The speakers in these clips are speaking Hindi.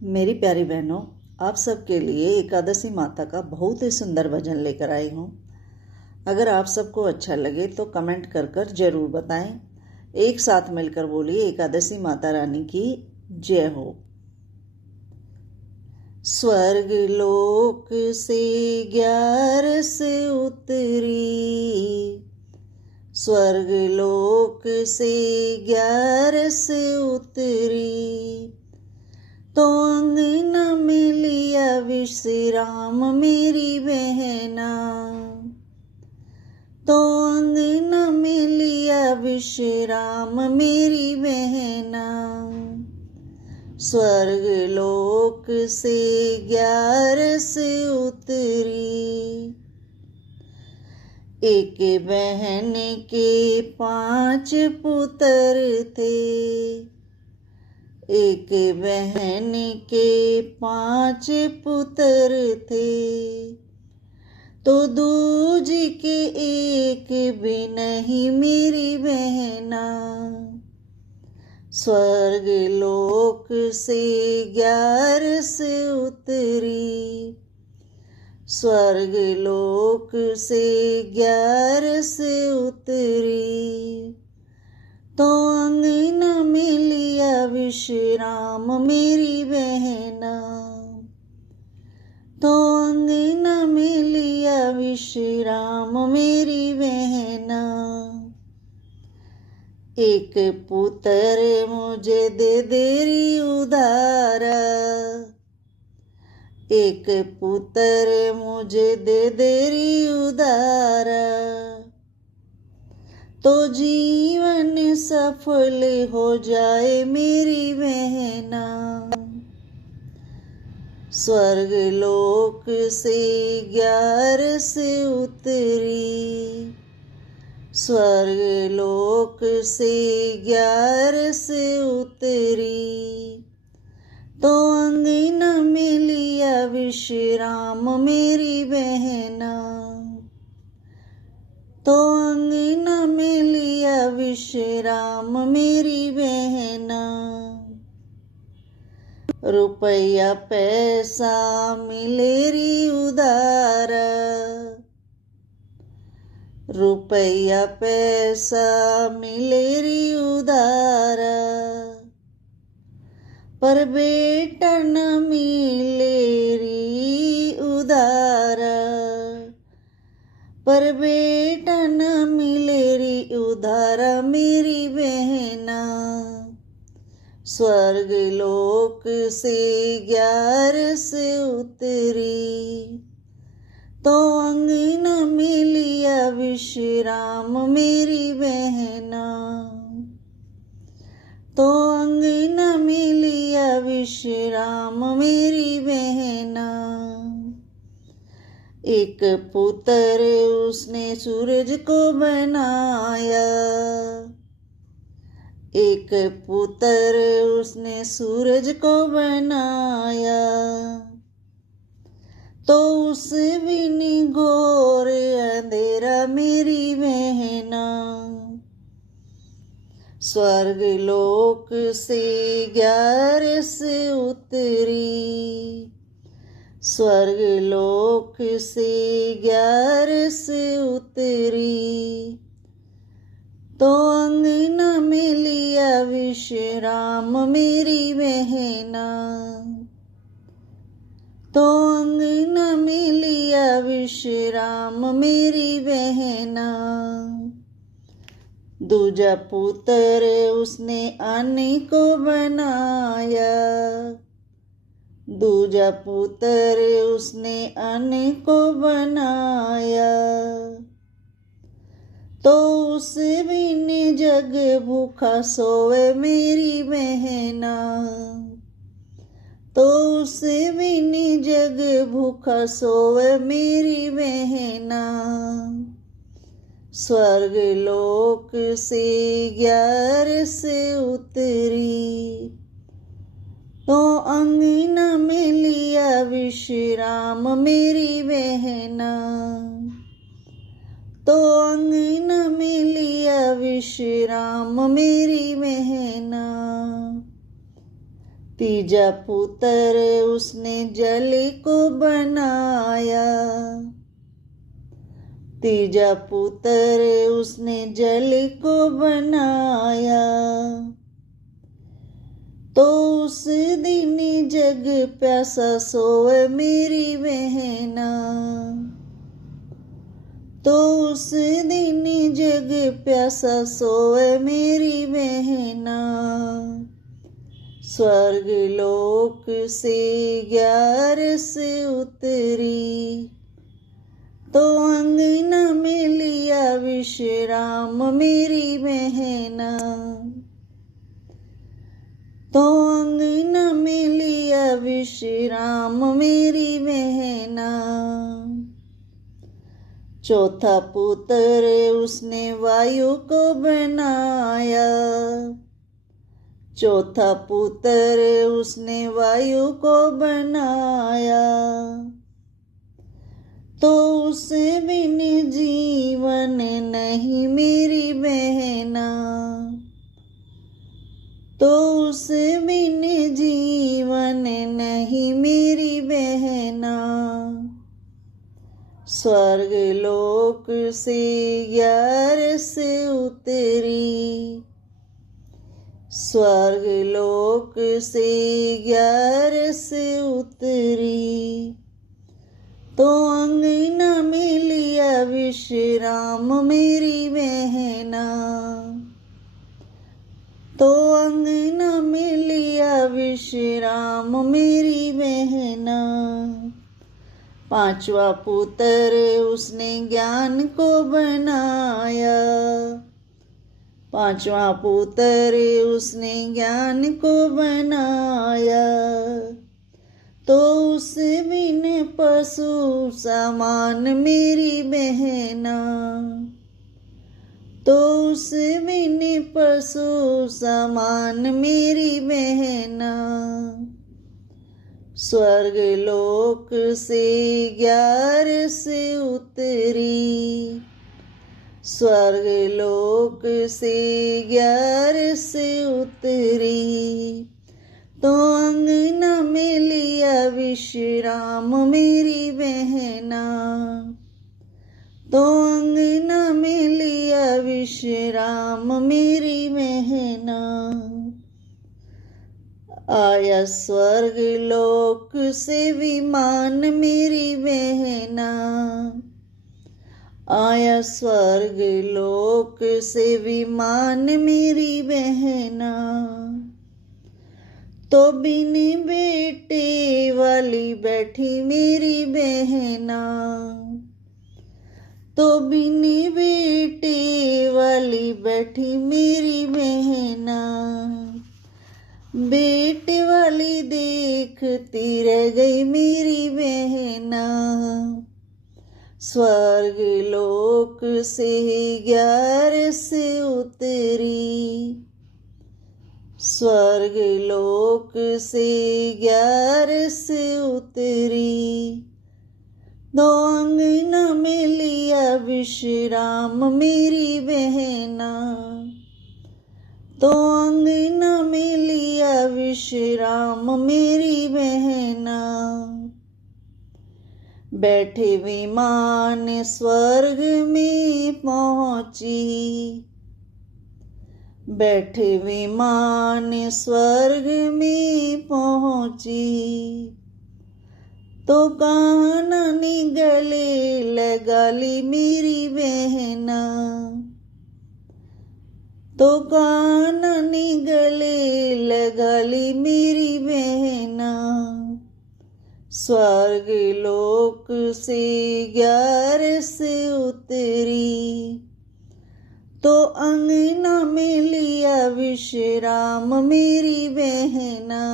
मेरी प्यारी बहनों, आप सबके लिए एकादशी माता का बहुत ही सुंदर भजन लेकर आई हूँ। अगर आप सबको अच्छा लगे तो कमेंट कर कर जरूर बताएं। एक साथ मिलकर बोलिए एकादशी माता रानी की जय हो। स्वर्ग लोक से 11 उतरी, स्वर्ग लोक से 11 उतरी, तो अंगना में लिया विश्राम मेरी बहना, तो अंगना में लिया विश्राम मेरी बहना। स्वर्ग लोक से 11 उतरी, एक बहन के 5 पुत्र थे, एक बहन के 5 पुत्र थे, तो दूज के एक भी नहीं मेरी बहना। स्वर्ग लोक से 11 उतरी, स्वर्ग लोक से 11 उतरी, तो अंगना में लिया विश्राम मेरी बहना, तो अंगना में लिया विश्राम मेरी बहना। एक पुत्र मुझे दे देरी उधारा, एक पुत्र मुझे दे देरी उधारा, तो जीवन सफल हो जाए मेरी बहना। स्वर्ग लोक से 11 उतरी, स्वर्ग लोक से 11 उतरी, तो अंगना में लिया विश्राम मेरी बहना, तो अंगना में लिया विश्राम मेरी बहना। रुपया पैसा मिलेरी उधारा, रुपया पैसा मिलेरी उधारा, पर बेटा न मिलेरी उधारा, पर बेटा न मिलेरी उधारा मेरी बहना। स्वर्ग लोक से 11 उतरी, तो अंगना में लिया विश्राम मेरी बहना, तो अंगना में लिया विश्राम मेरी बहना। एक पुत्र उसने सूरज को बनाया, एक पुत्र उसने सूरज को बनाया, तो उस बिन घोर अंधेरा मेरी बहना। स्वर्ग लोक से 11 उतरी, स्वर्ग लोक से 11 उतरी, तो अंगना में लिया विश्राम मेरी बहना, तो अंगना में लिया विश्राम मेरी बहना। दूजा पुत्र उसने अन्न को बनाया, दूजा पुत्र उसने अन्न को बनाया, तो उस बिन जग भूखा सोए मेरी बहना, तो उस बिन जग भूखा सोए मेरी बहना। स्वर्ग लोक से 11 उतरी, तो अंगना में लिया विश्राम मेरी बहना, तो अंगना में लिया विश्राम मेरी बहना। तीजा पुत्र उसने जल को बनाया, तीजा पुत्र उसने जल को बनाया। तो उस दिन जग प्यासा सोए मेरी बहना, तो उस दिन जग प्यासा सोए मेरी बहना। स्वर्ग लोक से 11 उतरी, तो अंगना में लिया विश्राम मेरी बहना, तो अंगना में लिया विश्राम मेरी बहना। चौथा पुत्र उसने वायु को बनाया, चौथा पुत्र उसने वायु को बनाया। तो उस बिन जीवन नहीं मेरी बहना, तो उस बिन जीवन नहीं मेरी बहना। स्वर्ग लोक से 11 उतरी, स्वर्ग लोक से 11 उतरी। तो अंगना में लिया विश्राम मेरी बहना, तो अंगना में लिया विश्राम मेरी बहना। पांचवा पुत्र उसने ज्ञान को बनाया, पांचवा पुत्र उसने ज्ञान को बनाया। तो उस बिन पशु समान मेरी बहना, तो उस बिन पशु समान मेरी बहना। स्वर्ग लोक से 11 उतरी, स्वर्ग लोक से 11 उतरी। तो अंगना में लिया विश्राम मेरी बहना, तो अंगना में लिया विश्राम मेरी बहना। आया स्वर्ग लोक से विमान मेरी बहना, आया स्वर्ग लोक से विमान मेरी बहना। तो बिन बेटे वाली बैठी मेरी बहना, तो बिन बेटे वाली बैठी मेरी बहना। बेटे वाली देखती रह गई मेरी बहना। स्वर्ग लोक से 11 उतरी, स्वर्ग लोक से 11 उतरी। तो अंगना में लिया विश्राम मेरी बहना, तो अंगना में लिया विश्राम मेरी बहना। बैठे विमान स्वर्ग में पहुंची, बैठे विमान स्वर्ग में पहुंची। तो काननी गले लगा ली मेरी बहना, तो काननी गले लगा ली मेरी बहना। स्वर्ग लोक से 11 उतरी, तो अंगना में लिया विश्राम मेरी बहना,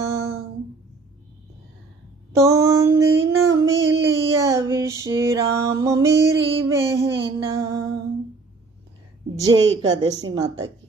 तो अंगना में लिया विश्राम मेरी बहना। जय एकादशी माता की।